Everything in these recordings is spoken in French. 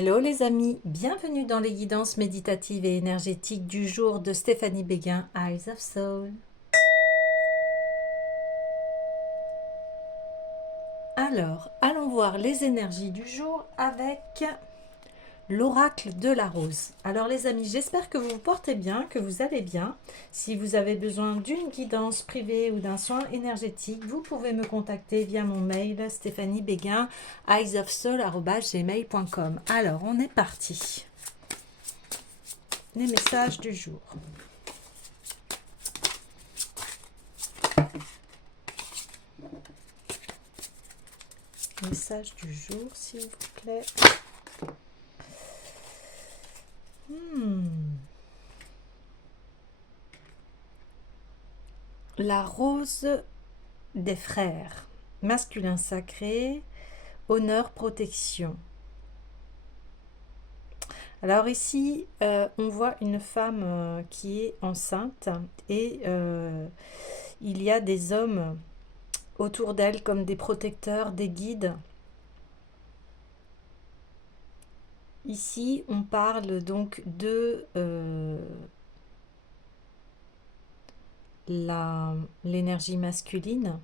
Hello les amis, bienvenue dans les guidances méditatives et énergétiques du jour de Stéphanie Béguin, Eyes of Soul. Alors, allons voir les énergies du jour avec l'oracle de la rose. Alors les amis, j'espère que vous vous portez bien, que vous allez bien. Si vous avez besoin d'une guidance privée ou d'un soin énergétique, vous pouvez me contacter via mon mail stéphaniebéguin eyesofsoul@gmail.com. Alors, on est parti. Les messages du jour. Message du jour, s'il vous plaît. La rose des frères. Masculin sacré, honneur, protection. Alors ici, on voit une femme qui est enceinte et il y a des hommes autour d'elle comme des protecteurs, des guides. Ici, on parle donc de l'énergie masculine,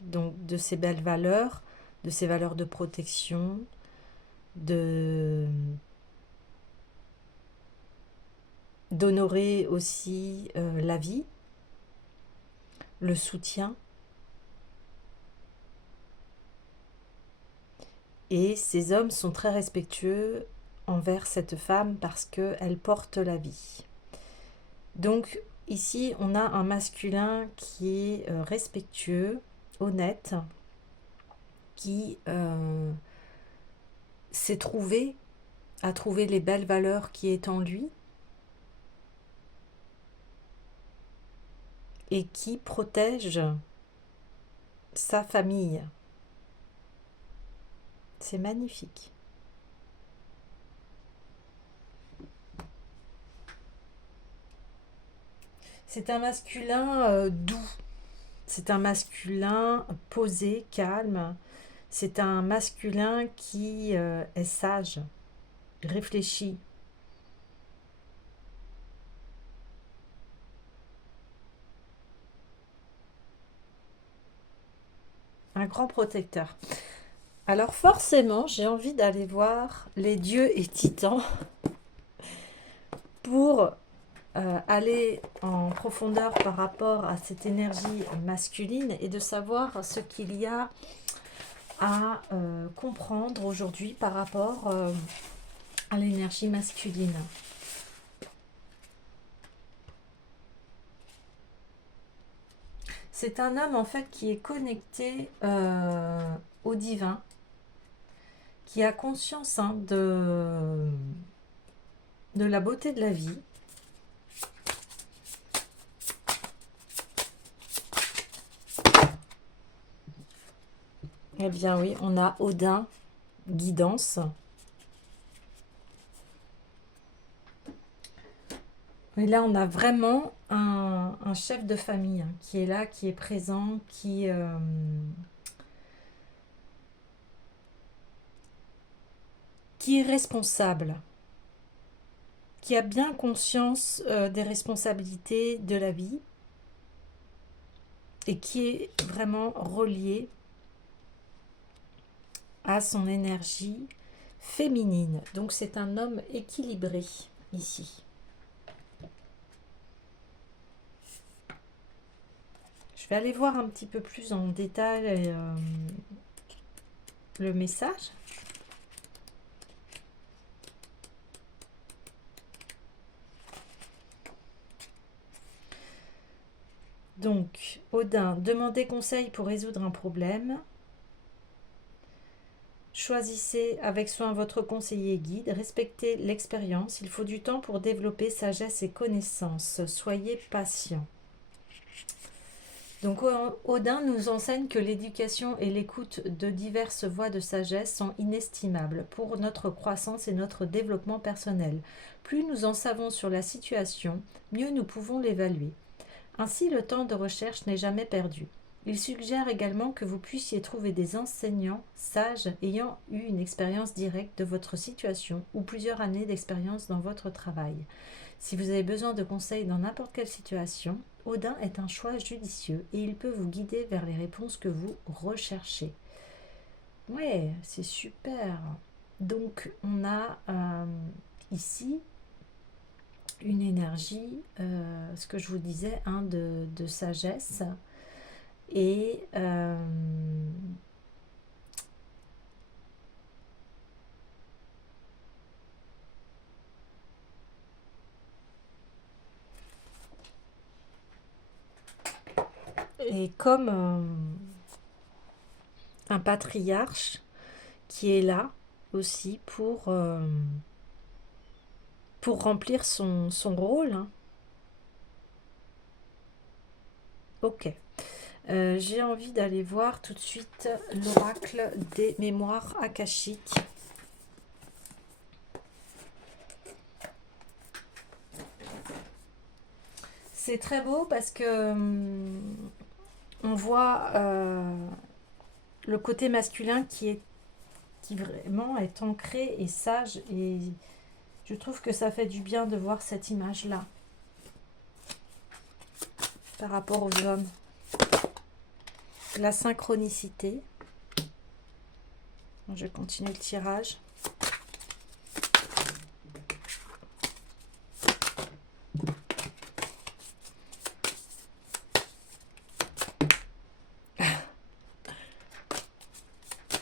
donc de ses belles valeurs, de ses valeurs de protection, d'honorer aussi la vie, le soutien. Et ces hommes sont très respectueux envers cette femme parce qu'elle porte la vie. Donc ici, on a un masculin qui est respectueux, honnête, qui s'est trouvé, a trouvé les belles valeurs qui est en lui et qui protège sa famille. C'est magnifique. C'est un masculin doux. C'est un masculin posé, calme. C'est un masculin qui est sage, réfléchi. Un grand protecteur. Alors forcément, j'ai envie d'aller voir les dieux et titans pour aller en profondeur par rapport à cette énergie masculine et de savoir ce qu'il y a à comprendre aujourd'hui par rapport à l'énergie masculine. C'est un homme en fait qui est connecté au divin, qui a conscience de la beauté de la vie. Eh bien oui, on a Odin, guidance. Et là, on a vraiment un chef de famille qui est là, qui est présent, qui est responsable, qui a bien conscience des responsabilités de la vie et qui est vraiment relié à son énergie féminine. Donc c'est un homme équilibré ici. Je vais aller voir un petit peu plus en détail le message. Donc, Odin, demandez conseil pour résoudre un problème. Choisissez avec soin votre conseiller guide. Respectez l'expérience. Il faut du temps pour développer sagesse et connaissance. Soyez patient. Donc, Odin nous enseigne que l'éducation et l'écoute de diverses voies de sagesse sont inestimables pour notre croissance et notre développement personnel. Plus nous en savons sur la situation, mieux nous pouvons l'évaluer. Ainsi, le temps de recherche n'est jamais perdu. Il suggère également que vous puissiez trouver des enseignants sages ayant eu une expérience directe de votre situation ou plusieurs années d'expérience dans votre travail. Si vous avez besoin de conseils dans n'importe quelle situation, Odin est un choix judicieux et il peut vous guider vers les réponses que vous recherchez. Ouais, c'est super. Donc, on a ici une énergie, ce que je vous disais, hein, de sagesse et comme un patriarche qui est là aussi pour remplir son rôle. Hein. Ok. J'ai envie d'aller voir tout de suite l'oracle des mémoires akashiques. C'est très beau parce que on voit le côté masculin qui vraiment est ancré et sage, et je trouve que ça fait du bien de voir cette image là par rapport aux hommes. La synchronicité. Je continue le tirage.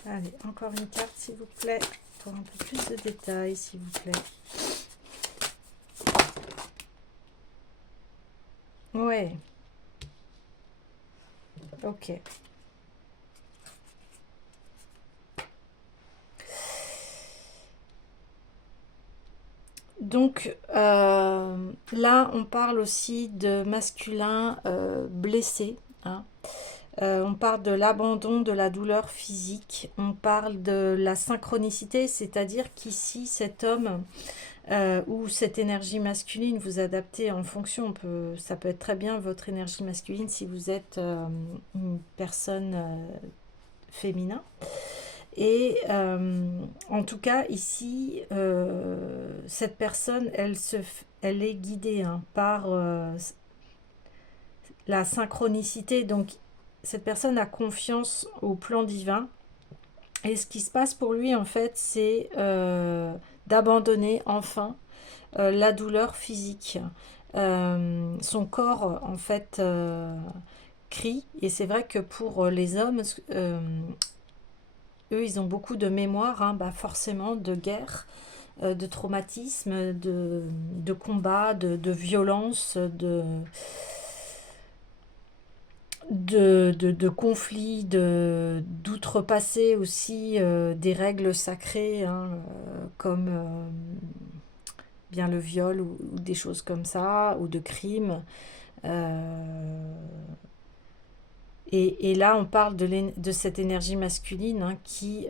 Allez, encore une carte s'il vous plaît, pour un peu plus de détails s'il vous plaît. Ouais. Ok. Donc là, on parle aussi de masculin blessé. Hein. On parle de l'abandon, de la douleur physique. On parle de la synchronicité, c'est-à-dire qu'ici, cet homme ou cette énergie masculine, vous adaptez en fonction. Ça peut être très bien votre énergie masculine si vous êtes une personne féminin. Et en tout cas, ici, cette personne, elle est guidée hein, par la synchronicité. Donc, cette personne a confiance au plan divin. Et ce qui se passe pour lui, en fait, c'est d'abandonner enfin la douleur physique. Son corps, en fait, crie. Et c'est vrai que pour les hommes, eux, ils ont beaucoup de mémoire, hein, bah forcément, de guerre, de traumatisme, de combat, de violence, de conflits, d'outrepasser aussi des règles sacrées, hein, comme bien le viol ou des choses comme ça, ou de crimes. Euh, et là, on parle de cette énergie masculine hein, qui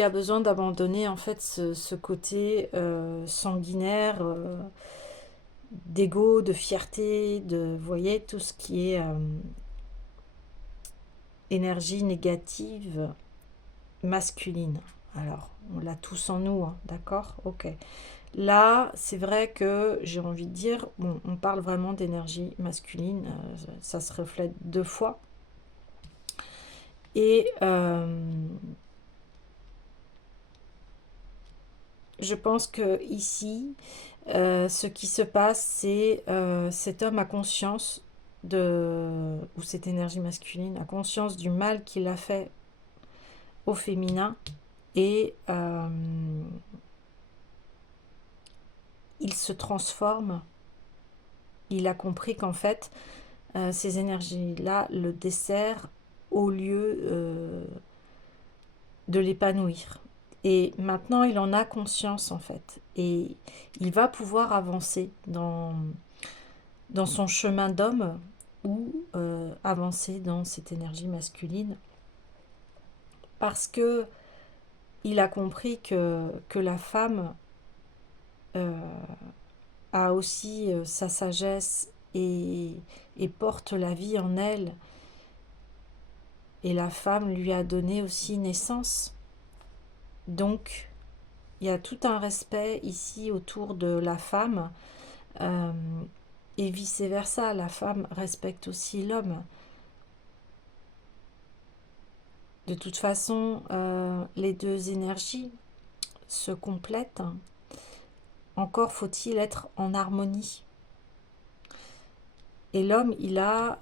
a besoin d'abandonner en fait ce côté sanguinaire, d'ego, de fierté, vous voyez, tout ce qui est énergie négative masculine. Alors, on l'a tous en nous, hein, d'accord? Ok. Là, c'est vrai que j'ai envie de dire, bon, on parle vraiment d'énergie masculine, ça se reflète deux fois. Et je pense que ici, ce qui se passe, c'est cet homme a conscience ou cette énergie masculine a conscience du mal qu'il a fait au féminin, et il se transforme. Il a compris qu'en fait, ces énergies-là le desserrent au lieu de l'épanouir. Et maintenant, il en a conscience, en fait. Et il va pouvoir avancer dans son chemin d'homme, ou avancer dans cette énergie masculine. Parce que il a compris que la femme a aussi sa sagesse et, et porte la vie en elle. Et la femme lui a donné aussi naissance. Donc, il y a tout un respect ici autour de la femme, euh, et vice-versa, la femme respecte aussi l'homme. De toute façon, les deux énergies se complètent. Encore faut-il être en harmonie. Et l'homme, il a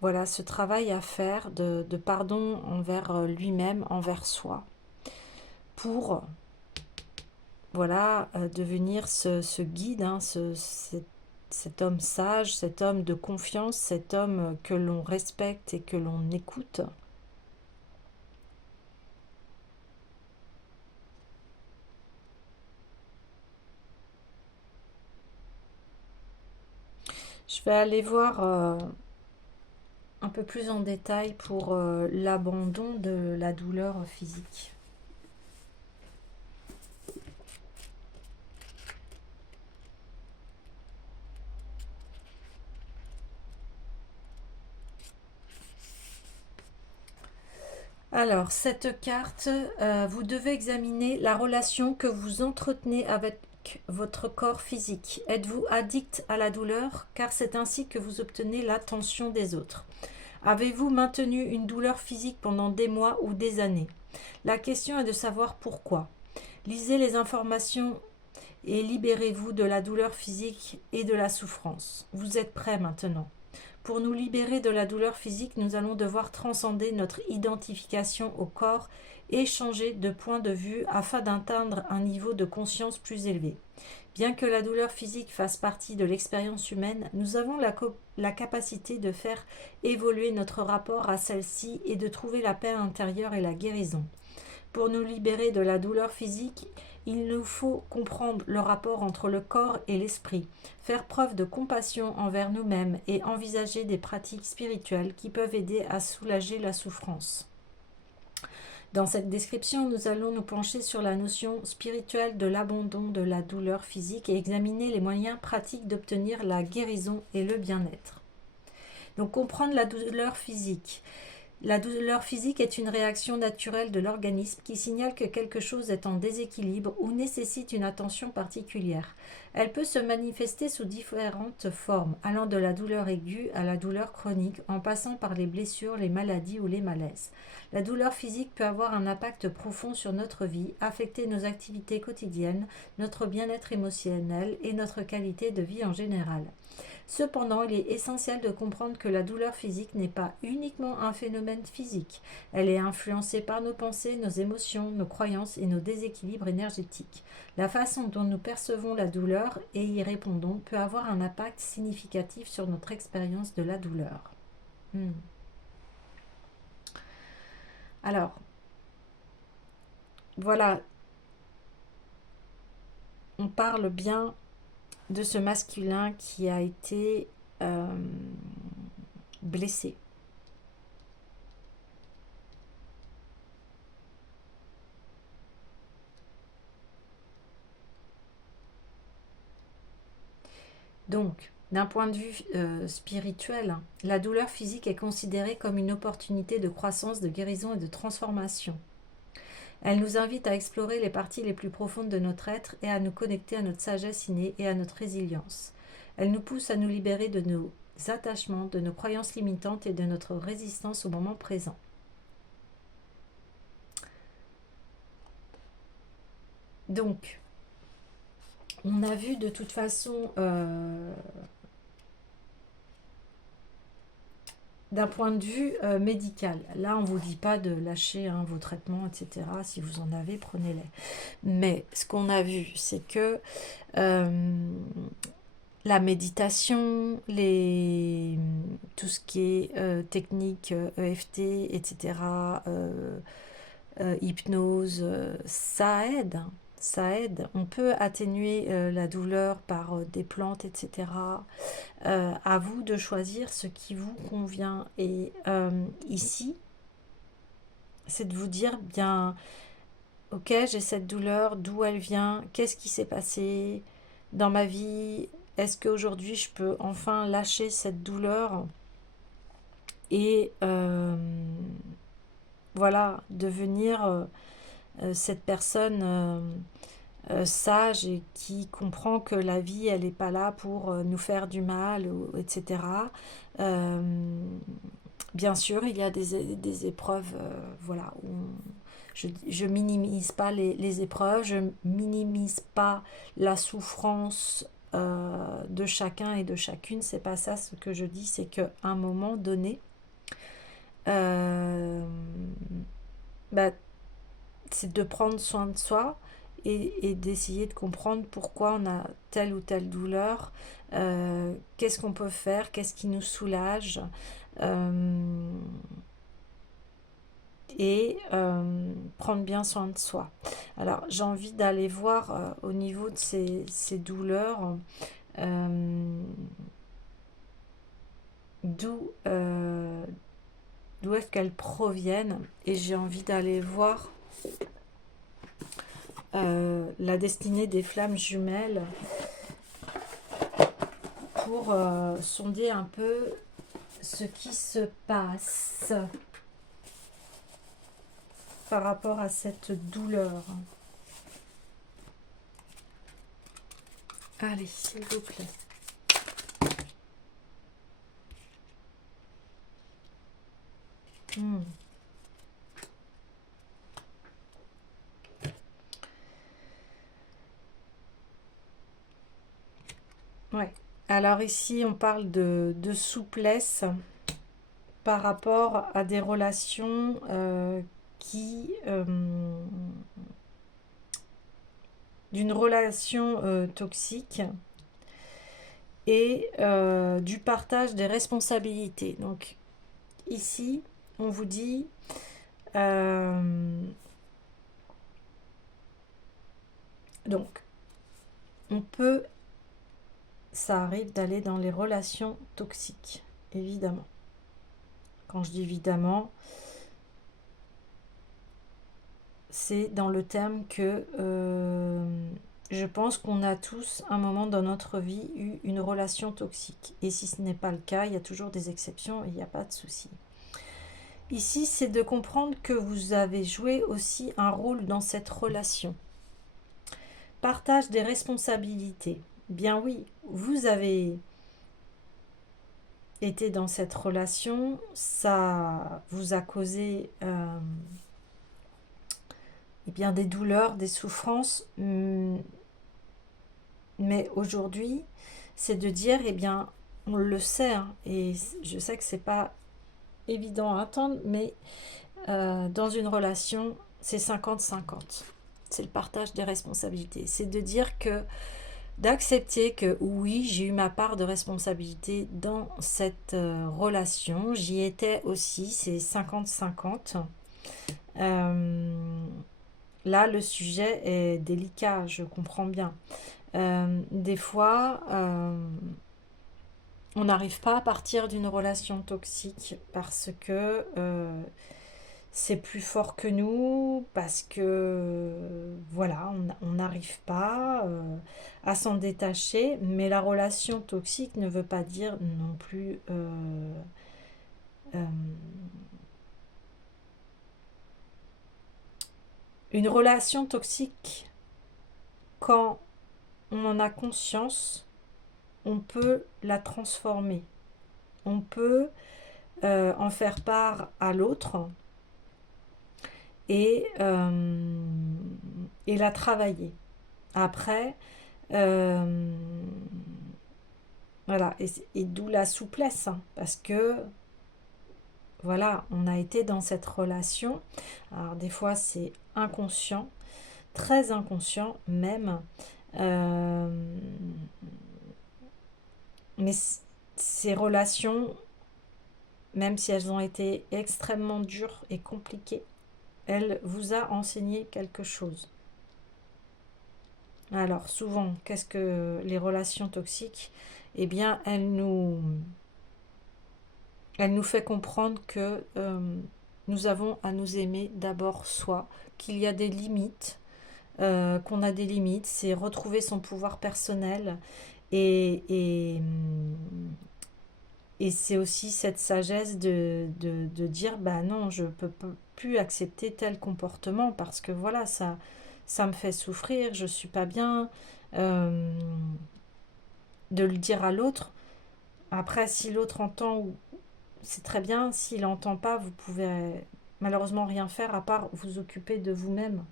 voilà, ce travail à faire de pardon envers lui-même, envers soi, pour voilà, devenir ce guide, hein, cet homme sage, cet homme de confiance, cet homme que l'on respecte et que l'on écoute. Je vais aller voir un peu plus en détail pour l'abandon de la douleur physique. Alors, cette carte, vous devez examiner la relation que vous entretenez avec votre corps physique. Êtes-vous addict à la douleur? Car c'est ainsi que vous obtenez l'attention des autres. Avez-vous maintenu une douleur physique pendant des mois ou des années? La question est de savoir pourquoi. Lisez les informations et libérez-vous de la douleur physique et de la souffrance. Vous êtes prêt maintenant. Pour nous libérer de la douleur physique, nous allons devoir transcender notre identification au corps et changer de point de vue afin d'atteindre un niveau de conscience plus élevé. Bien que la douleur physique fasse partie de l'expérience humaine, nous avons la capacité de faire évoluer notre rapport à celle-ci et de trouver la paix intérieure et la guérison. Pour nous libérer de la douleur physique, il nous faut comprendre le rapport entre le corps et l'esprit, faire preuve de compassion envers nous-mêmes et envisager des pratiques spirituelles qui peuvent aider à soulager la souffrance. Dans cette description, nous allons nous pencher sur la notion spirituelle de l'abandon de la douleur physique et examiner les moyens pratiques d'obtenir la guérison et le bien-être. Donc comprendre la douleur physique. La douleur physique est une réaction naturelle de l'organisme qui signale que quelque chose est en déséquilibre ou nécessite une attention particulière. Elle peut se manifester sous différentes formes, allant de la douleur aiguë à la douleur chronique, en passant par les blessures, les maladies ou les malaises. La douleur physique peut avoir un impact profond sur notre vie, affecter nos activités quotidiennes, notre bien-être émotionnel et notre qualité de vie en général. Cependant, il est essentiel de comprendre que la douleur physique n'est pas uniquement un phénomène physique. Elle est influencée par nos pensées, nos émotions, nos croyances et nos déséquilibres énergétiques. La façon dont nous percevons la douleur et y répondons peut avoir un impact significatif sur notre expérience de la douleur. Alors, voilà, on parle bien de ce masculin qui a été blessé. Donc, d'un point de vue spirituel, la douleur physique est considérée comme une opportunité de croissance, de guérison et de transformation. Elle nous invite à explorer les parties les plus profondes de notre être et à nous connecter à notre sagesse innée et à notre résilience. Elle nous pousse à nous libérer de nos attachements, de nos croyances limitantes et de notre résistance au moment présent. Donc, on a vu de toute façon, d'un point de vue médical, là on ne vous dit pas de lâcher vos traitements, etc. Si vous en avez, prenez-les. Mais ce qu'on a vu, c'est que la méditation, tout ce qui est technique EFT, etc., hypnose, ça aide. Ça aide. On peut atténuer la douleur par des plantes, etc. À vous de choisir ce qui vous convient. Et ici, c'est de vous dire, bien, ok, j'ai cette douleur, d'où elle vient, qu'est-ce qui s'est passé dans ma vie, est-ce qu'aujourd'hui je peux enfin lâcher cette douleur et voilà, devenir cette personne sage et qui comprend que la vie, elle n'est pas là pour nous faire du mal, etc. Euh, Bien sûr, il y a des épreuves, voilà, où je minimise pas les épreuves, je minimise pas la souffrance de chacun et de chacune. C'est pas ça ce que je dis, c'est qu'à un moment donné, euh, bah, c'est de prendre soin de soi et d'essayer de comprendre pourquoi on a telle ou telle douleur, qu'est-ce qu'on peut faire, qu'est-ce qui nous soulage, euh, et prendre bien soin de soi. Alors j'ai envie d'aller voir au niveau de ces douleurs, euh, d'où d'où est-ce qu'elles proviennent, et j'ai envie d'aller voir la destinée des flammes jumelles pour sonder un peu ce qui se passe par rapport à cette douleur. Allez, s'il vous plaît. Hmm. Ouais. Alors ici, on parle de souplesse par rapport à des relations qui... d'une relation toxique et du partage des responsabilités. Donc ici, on vous dit... donc, on peut... Ça arrive d'aller dans les relations toxiques, évidemment. Quand je dis évidemment, c'est dans le terme que je pense qu'on a tous, un moment dans notre vie, eu une relation toxique. Et si ce n'est pas le cas, il y a toujours des exceptions et il n'y a pas de souci. Ici, c'est de comprendre que vous avez joué aussi un rôle dans cette relation. Partage des responsabilités. Bien oui, vous avez été dans cette relation, ça vous a causé eh bien, des douleurs, des souffrances, mais aujourd'hui, c'est de dire, eh bien, on le sait, hein, et je sais que c'est pas évident à entendre, mais dans une relation, c'est 50-50. C'est le partage des responsabilités. C'est de dire que, d'accepter que oui, j'ai eu ma part de responsabilité dans cette relation. J'y étais aussi, c'est 50-50. Là, le sujet est délicat, je comprends bien. Des fois, on n'arrive pas à partir d'une relation toxique parce que c'est plus fort que nous, parce que voilà, on n'arrive pas à s'en détacher, mais la relation toxique ne veut pas dire non plus euh, une relation toxique. Quand on en a conscience, on peut la transformer, on peut en faire part à l'autre et, et la travailler. Après, voilà, et d'où la souplesse, hein, parce que voilà, on a été dans cette relation. Alors des fois c'est inconscient, très inconscient même, euh, mais ces relations, même si elles ont été extrêmement dures et compliquées, elle vous a enseigné quelque chose. Alors souvent, qu'est-ce que les relations toxiques? Eh bien, elle nous fait comprendre que nous avons à nous aimer d'abord soi, qu'il y a des limites, qu'on a des limites, c'est retrouver son pouvoir personnel Et, et c'est aussi cette sagesse de dire, bah non, je peux plus accepter tel comportement parce que voilà, ça me fait souffrir, je suis pas bien. Euh, de le dire à l'autre. Après, si l'autre entend, c'est très bien. S'il n'entend pas, vous pouvez malheureusement rien faire à part vous occuper de vous-même.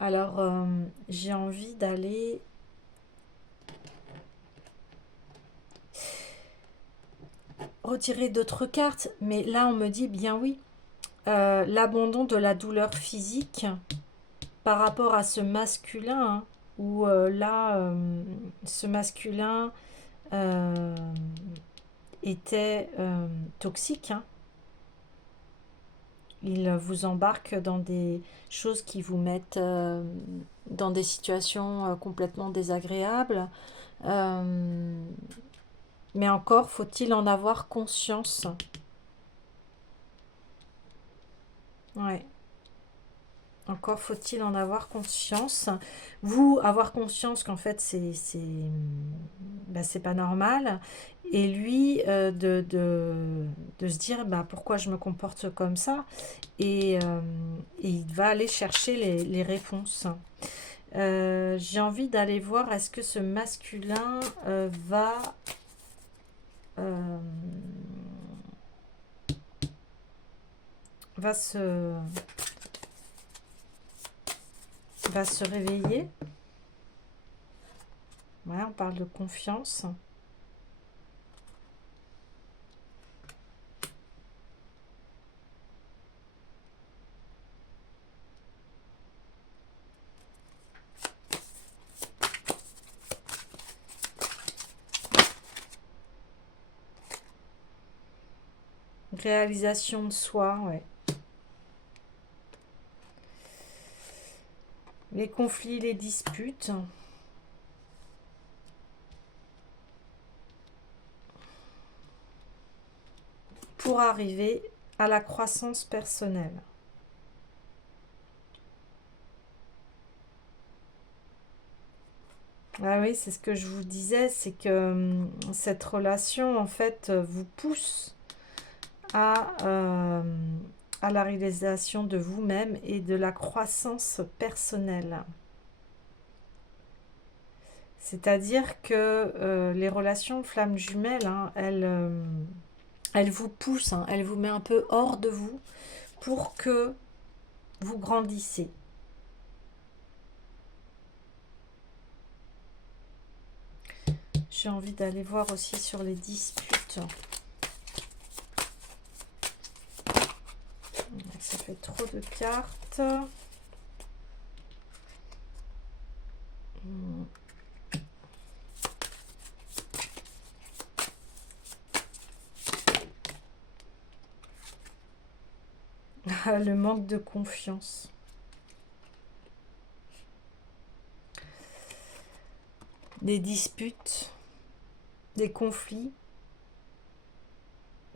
Alors, j'ai envie d'aller retirer d'autres cartes, mais là, on me dit bien oui. L'abandon de la douleur physique par rapport à ce masculin, hein, où là, ce masculin euh, était toxique, hein. Il vous embarque dans des choses qui vous mettent dans des situations complètement désagréables. Euh, mais encore faut-il en avoir conscience. Ouais. Encore faut-il en avoir conscience. Vous, avoir conscience qu'en fait, c'est pas normal. Et lui, de se dire, bah, pourquoi je me comporte comme ça. Et il va aller chercher les réponses. J'ai envie d'aller voir, est-ce que ce masculin euh, va se, va se réveiller. Ouais, on parle de confiance. Réalisation de soi, ouais. Les conflits, les disputes. Pour arriver à la croissance personnelle. Ah oui, c'est ce que je vous disais, c'est que cette relation, en fait, vous pousse à, euh, à la réalisation de vous-même et de la croissance personnelle. C'est-à-dire que les relations flammes jumelles, hein, elles vous poussent, hein, elles vous mettent un peu hors de vous pour que vous grandissez. J'ai envie d'aller voir aussi sur les disputes. Ça fait trop de cartes. Le manque de confiance. Des disputes, des conflits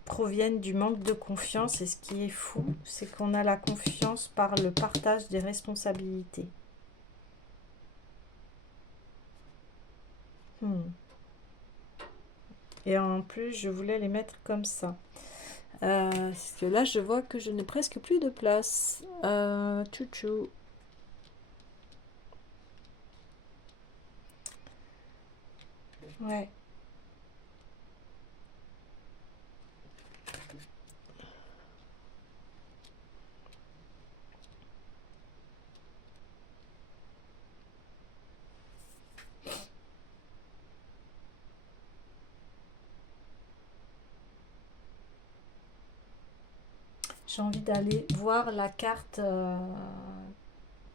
proviennent du manque de confiance. Et ce qui est fou, c'est qu'on a la confiance par le partage des responsabilités. Et en plus, je voulais les mettre comme ça. Parce que là, je vois que je n'ai presque plus de place. Tchou-tchou. Ouais. J'ai envie d'aller voir la carte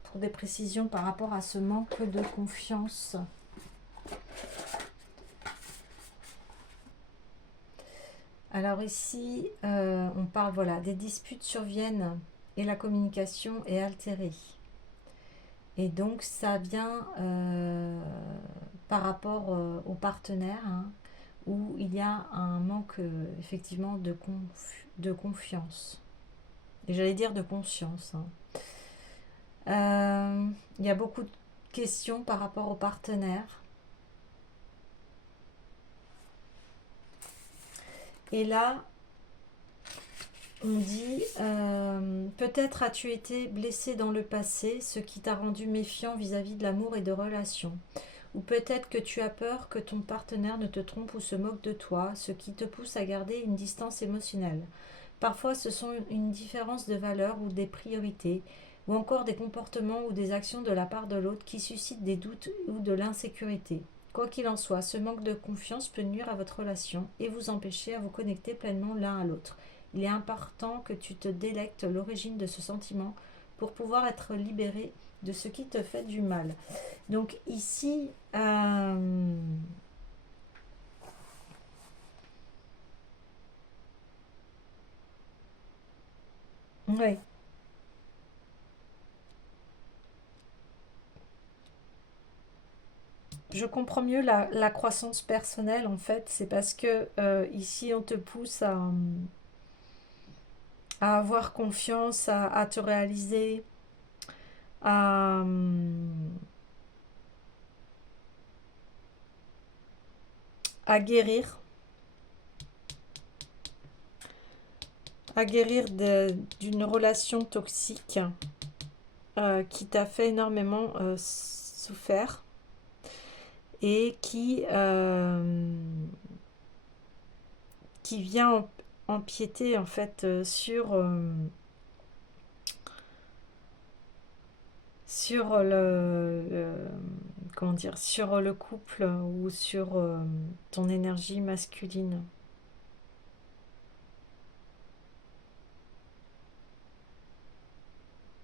pour des précisions par rapport à ce manque de confiance. Alors ici, on parle, voilà, des disputes surviennent et la communication est altérée. Et donc ça vient par rapport au partenaire, hein, où il y a un manque effectivement de confiance. Et j'allais dire de conscience, hein. Il y a beaucoup de questions par rapport au partenaire. Et là, on dit, peut-être as-tu été blessé dans le passé, ce qui t'a rendu méfiant vis-à-vis de l'amour et de relations. Ou peut-être que tu as peur que ton partenaire ne te trompe ou se moque de toi, ce qui te pousse à garder une distance émotionnelle. Parfois, ce sont une différence de valeur ou des priorités, ou encore des comportements ou des actions de la part de l'autre qui suscitent des doutes ou de l'insécurité. Quoi qu'il en soit, ce manque de confiance peut nuire à votre relation et vous empêcher à vous connecter pleinement l'un à l'autre. Il est important que tu te délectes l'origine de ce sentiment pour pouvoir être libéré de ce qui te fait du mal. Donc ici, ouais, je comprends mieux la croissance personnelle en fait. C'est parce que ici on te pousse à avoir confiance, à te réaliser, à, à guérir, à guérir d'une relation toxique qui t'a fait énormément souffert et qui vient empiéter en fait sur comment dire, sur le couple ou sur ton énergie masculine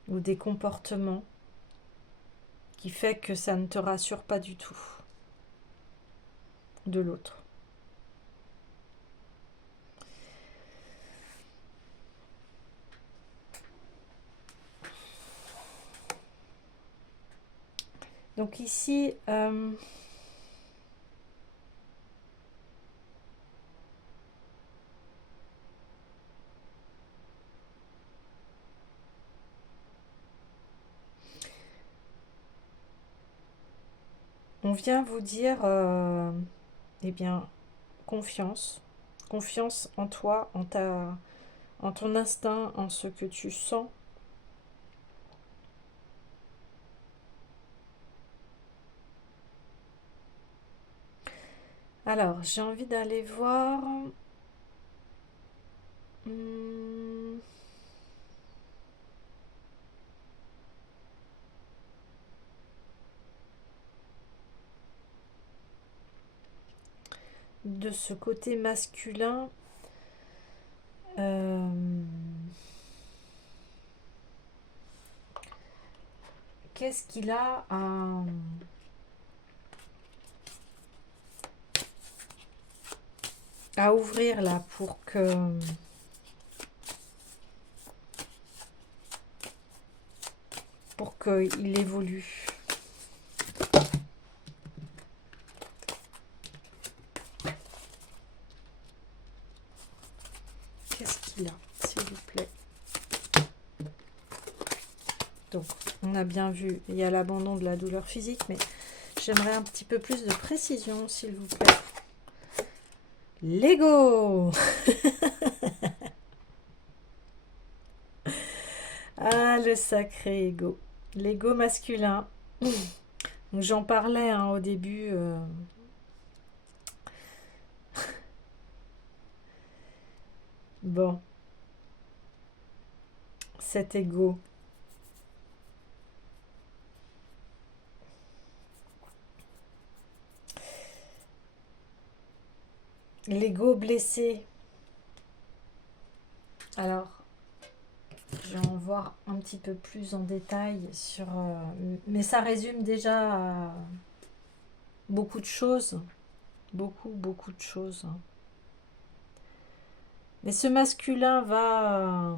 ou des comportements qui fait que ça ne te rassure pas du tout de l'autre. Donc ici, on vient vous dire, eh bien, confiance. Confiance en toi, en ton instinct, en ce que tu sens. Alors, j'ai envie d'aller voir. hmm, de ce côté masculin. euh, Qu'est-ce qu'il a à ouvrir là pour qu'il évolue. Qu'est-ce qu'il a, s'il vous plaît? Donc, on a bien vu, il y a l'abandon de la douleur physique, mais j'aimerais un petit peu plus de précision, s'il vous plaît. L'ego. Ah, le sacré ego. L'ego masculin. Donc, j'en parlais au début. Bon, cet ego. L'ego blessé. Alors, je vais en voir un petit peu plus en détail sur... mais ça résume déjà beaucoup de choses. Beaucoup, beaucoup de choses. Mais ce masculin va...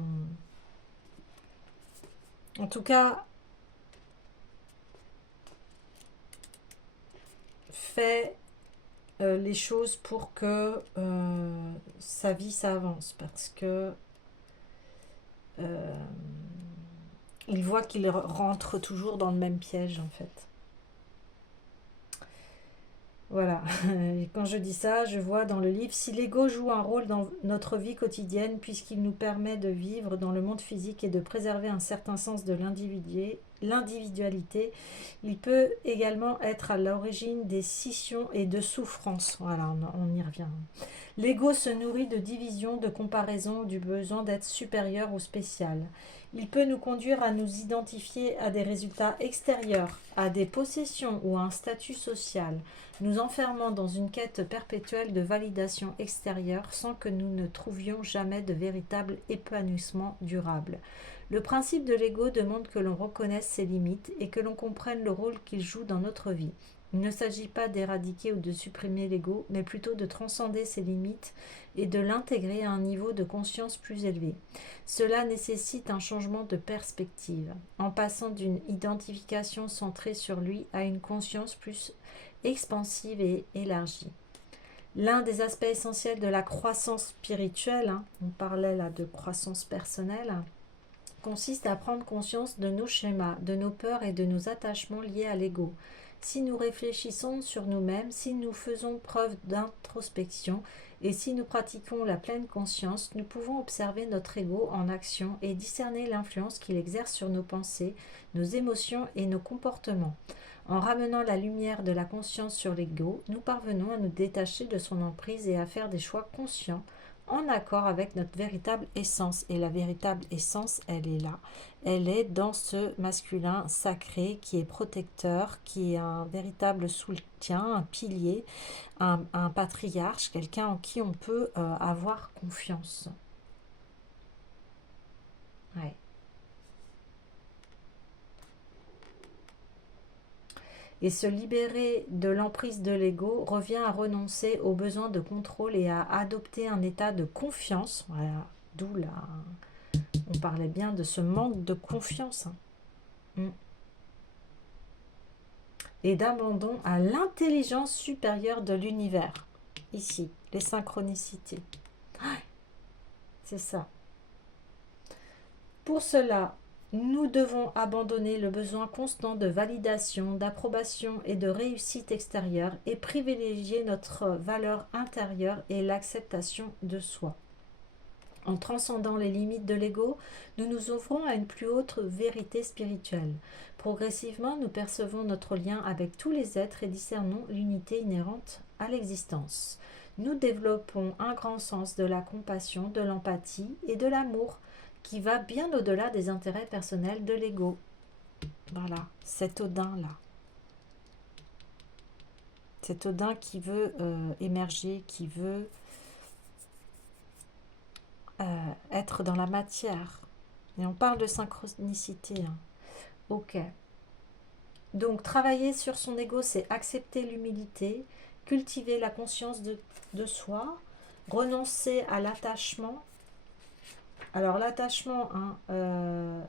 en tout cas, fait les choses pour que sa vie, ça avance. Parce que il voit qu'il rentre toujours dans le même piège, en fait. Voilà, et quand je dis ça, je vois dans le livre, si l'ego joue un rôle dans notre vie quotidienne, puisqu'il nous permet de vivre dans le monde physique et de préserver un certain sens de l'individualité, il peut également être à l'origine des scissions et de souffrances. Voilà, on y revient. L'ego se nourrit de divisions, de comparaisons, du besoin d'être supérieur ou spécial. Il peut nous conduire à nous identifier à des résultats extérieurs, à des possessions ou à un statut social, nous enfermant dans une quête perpétuelle de validation extérieure sans que nous ne trouvions jamais de véritable épanouissement durable. Le principe de l'ego demande que l'on reconnaisse ses limites et que l'on comprenne le rôle qu'il joue dans notre vie. Il ne s'agit pas d'éradiquer ou de supprimer l'ego, mais plutôt de transcender ses limites et de l'intégrer à un niveau de conscience plus élevé. Cela nécessite un changement de perspective, en passant d'une identification centrée sur lui à une conscience plus expansive et élargie. L'un des aspects essentiels de la croissance spirituelle, on parlait là de croissance personnelle, consiste à prendre conscience de nos schémas, de nos peurs et de nos attachements liés à l'ego. Si nous réfléchissons sur nous-mêmes, si nous faisons preuve d'introspection et si nous pratiquons la pleine conscience, nous pouvons observer notre ego en action et discerner l'influence qu'il exerce sur nos pensées, nos émotions et nos comportements. En ramenant la lumière de la conscience sur l'ego, nous parvenons à nous détacher de son emprise et à faire des choix conscients en accord avec notre véritable essence. Et la véritable essence, elle est là. Elle est dans ce masculin sacré qui est protecteur, qui est un véritable soutien, un pilier, un patriarche, quelqu'un en qui on peut avoir confiance. Ouais. Et se libérer de l'emprise de l'ego revient à renoncer au besoin de contrôle et à adopter un état de confiance. Voilà, d'où là, on parlait bien de ce manque de confiance. Et d'abandon à l'intelligence supérieure de l'univers. Ici, les synchronicités. C'est ça. Pour cela, nous devons abandonner le besoin constant de validation, d'approbation et de réussite extérieure et privilégier notre valeur intérieure et l'acceptation de soi. En transcendant les limites de l'ego, nous nous ouvrons à une plus haute vérité spirituelle. Progressivement, nous percevons notre lien avec tous les êtres et discernons l'unité inhérente à l'existence. Nous développons un grand sens de la compassion, de l'empathie et de l'amour qui va bien au-delà des intérêts personnels de l'ego. Voilà, cet Odin-là. Cet Odin qui veut émerger, qui veut être dans la matière. Et on parle de synchronicité. Ok. Donc, travailler sur son ego, c'est accepter l'humilité, cultiver la conscience de soi, renoncer à l'attachement. Alors, l'attachement,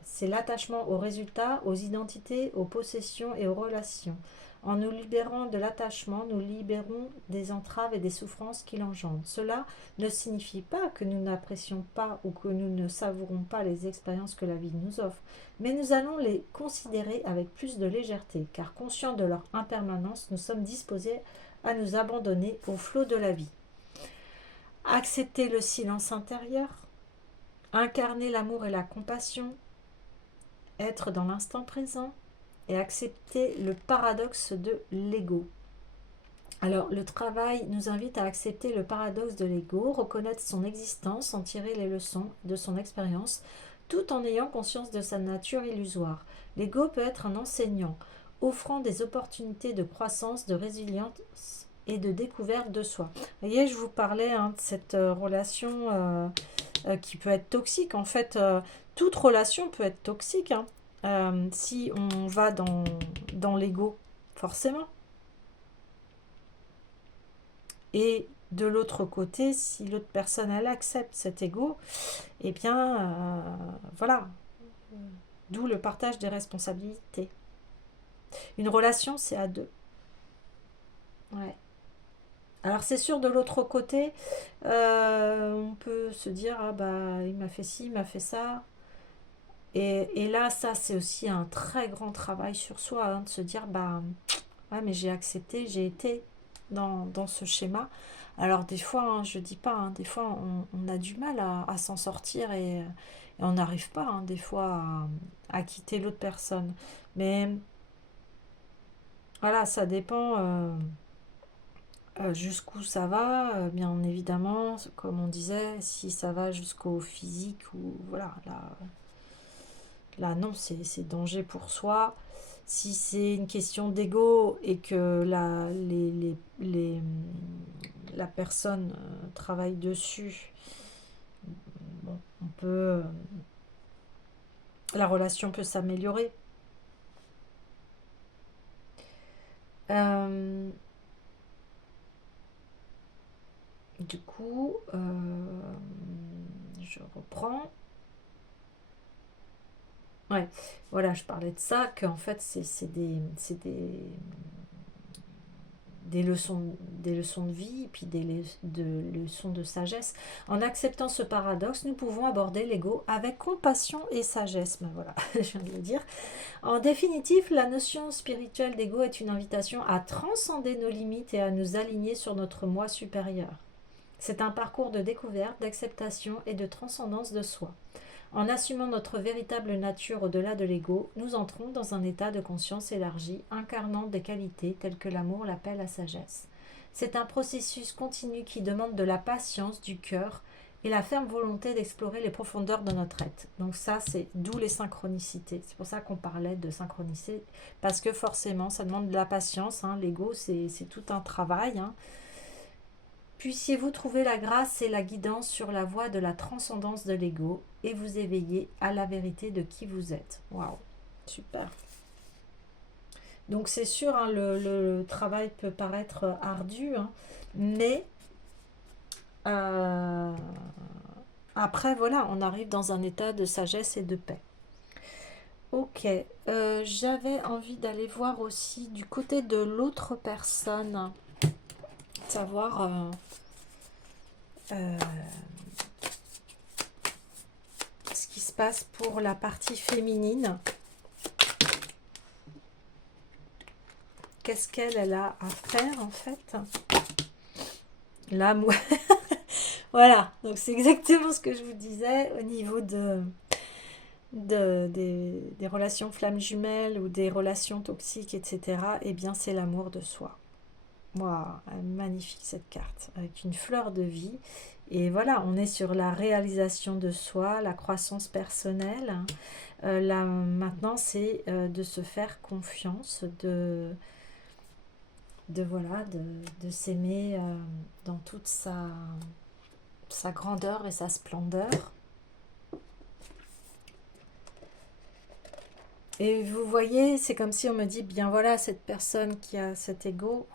c'est l'attachement aux résultats, aux identités, aux possessions et aux relations. En nous libérant de l'attachement, nous libérons des entraves et des souffrances qu'il engendre. Cela ne signifie pas que nous n'apprécions pas ou que nous ne savourons pas les expériences que la vie nous offre, mais nous allons les considérer avec plus de légèreté, car conscients de leur impermanence, nous sommes disposés à nous abandonner au flot de la vie. Accepter le silence intérieur, incarner l'amour et la compassion, être dans l'instant présent, et accepter le paradoxe de l'ego. Alors, le travail nous invite à accepter le paradoxe de l'ego, reconnaître son existence, en tirer les leçons de son expérience, tout en ayant conscience de sa nature illusoire. L'ego peut être un enseignant, offrant des opportunités de croissance, de résilience et de découverte de soi. Vous voyez, je vous parlais de cette relation qui peut être toxique. En fait, toute relation peut être toxique. Si on va dans l'ego, forcément. Et de l'autre côté, si l'autre personne, elle accepte cet ego, eh bien, voilà. D'où le partage des responsabilités. Une relation, c'est à deux. Ouais. Alors c'est sûr, de l'autre côté, on peut se dire, ah bah, il m'a fait ci, il m'a fait ça. Et là, ça, c'est aussi un très grand travail sur soi, de se dire, bah, ouais, mais j'ai accepté, j'ai été. dans ce schéma. Alors des fois, hein, je dis pas, hein, des fois on a du mal à s'en sortir et on n'arrive pas hein, des fois à quitter l'autre personne. Mais voilà, ça dépend jusqu'où ça va, bien évidemment, comme on disait, si ça va jusqu'au physique ou voilà, là non, c'est danger pour soi. Si c'est une question d'ego et que la personne travaille dessus, bon, la relation peut s'améliorer. Euh, du coup, je reprends. Ouais, voilà, je parlais de ça, qu'en fait, des leçons de vie, et puis leçons de sagesse. En acceptant ce paradoxe, nous pouvons aborder l'ego avec compassion et sagesse. Ben voilà, je viens de le dire. En définitive, la notion spirituelle d'ego est une invitation à transcender nos limites et à nous aligner sur notre moi supérieur. C'est un parcours de découverte, d'acceptation et de transcendance de soi. En assumant notre véritable nature au-delà de l'ego, nous entrons dans un état de conscience élargi, incarnant des qualités telles que l'amour, la paix, la sagesse. C'est un processus continu qui demande de la patience, du cœur et la ferme volonté d'explorer les profondeurs de notre être. Donc ça, c'est d'où les synchronicités. C'est pour ça qu'on parlait de synchronicité, parce que forcément, ça demande de la patience. Hein. L'ego, c'est tout un travail. Hein. Puissiez-vous trouver la grâce et la guidance sur la voie de la transcendance de l'ego et vous éveiller à la vérité de qui vous êtes. Waouh, super. Donc c'est sûr, hein, le travail peut paraître ardu, hein, mais euh, après, voilà, on arrive dans un état de sagesse et de paix. Ok, j'avais envie d'aller voir aussi du côté de l'autre personne, savoir euh, ce qui se passe pour la partie féminine. Qu'est-ce qu'elle a à faire en fait? Là, moi, voilà, donc c'est exactement ce que je vous disais au niveau des relations flammes jumelles ou des relations toxiques, etc. Eh bien, c'est l'amour de soi. Waouh, magnifique cette carte, avec une fleur de vie. Et voilà, on est sur la réalisation de soi, la croissance personnelle. Là, maintenant, c'est de se faire confiance, voilà, de s'aimer dans toute sa grandeur et sa splendeur. Et vous voyez, c'est comme si on me dit, bien voilà, cette personne qui a cet ego,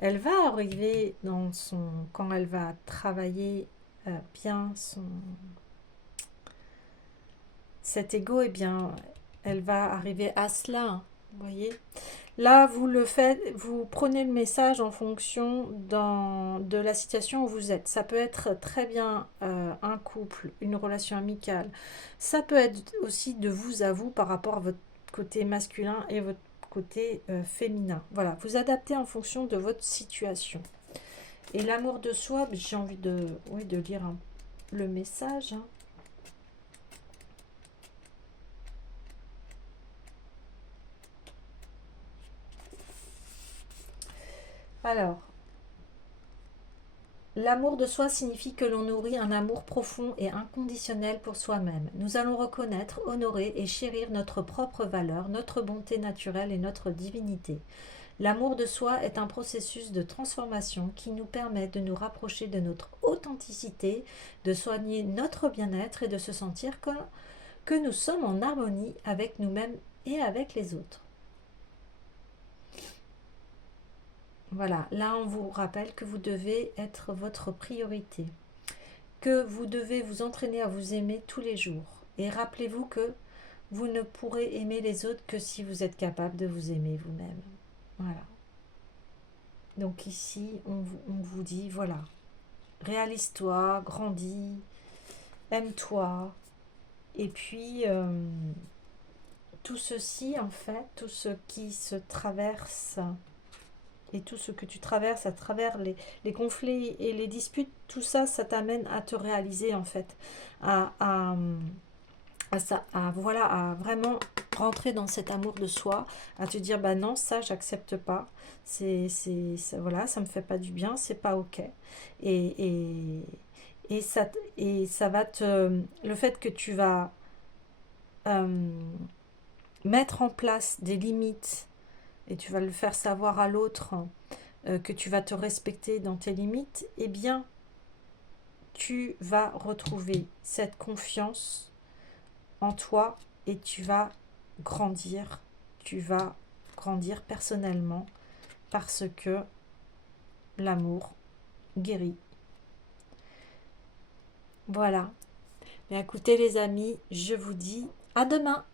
elle va arriver quand elle va travailler bien cet ego, et bien, elle va arriver à cela, hein, vous voyez. Là, vous le faites, vous prenez le message en fonction de la situation où vous êtes. Ça peut être très bien un couple, une relation amicale. Ça peut être aussi de vous à vous par rapport à votre côté masculin et votre côté féminin. Voilà, vous adaptez en fonction de votre situation. Et l'amour de soi, j'ai envie de lire le message. Hein. Alors, l'amour de soi signifie que l'on nourrit un amour profond et inconditionnel pour soi-même. Nous allons reconnaître, honorer et chérir notre propre valeur, notre bonté naturelle et notre divinité. L'amour de soi est un processus de transformation qui nous permet de nous rapprocher de notre authenticité, de soigner notre bien-être et de se sentir que nous sommes en harmonie avec nous-mêmes et avec les autres. Voilà, là on vous rappelle que vous devez être votre priorité, que vous devez vous entraîner à vous aimer tous les jours. Et rappelez-vous que vous ne pourrez aimer les autres que si vous êtes capable de vous aimer vous-même. Voilà. Donc ici, on vous dit, voilà, réalise-toi, grandis, aime-toi. Et puis, tout ceci, en fait, tout ce qui se traverse et tout ce que tu traverses à travers les conflits et les disputes, tout ça, ça t'amène à te réaliser en fait, à, voilà, à vraiment rentrer dans cet amour de soi, à te dire bah non, ça j'accepte pas, voilà, ça me fait pas du bien, c'est pas ok. Et, et ça, et ça va te, le fait que tu vas euh, mettre en place des limites et tu vas le faire savoir à l'autre, que tu vas te respecter dans tes limites, eh bien tu vas retrouver cette confiance en toi et grandir, tu vas grandir personnellement parce que l'amour guérit. Voilà. Mais écoutez les amis, je vous dis à demain.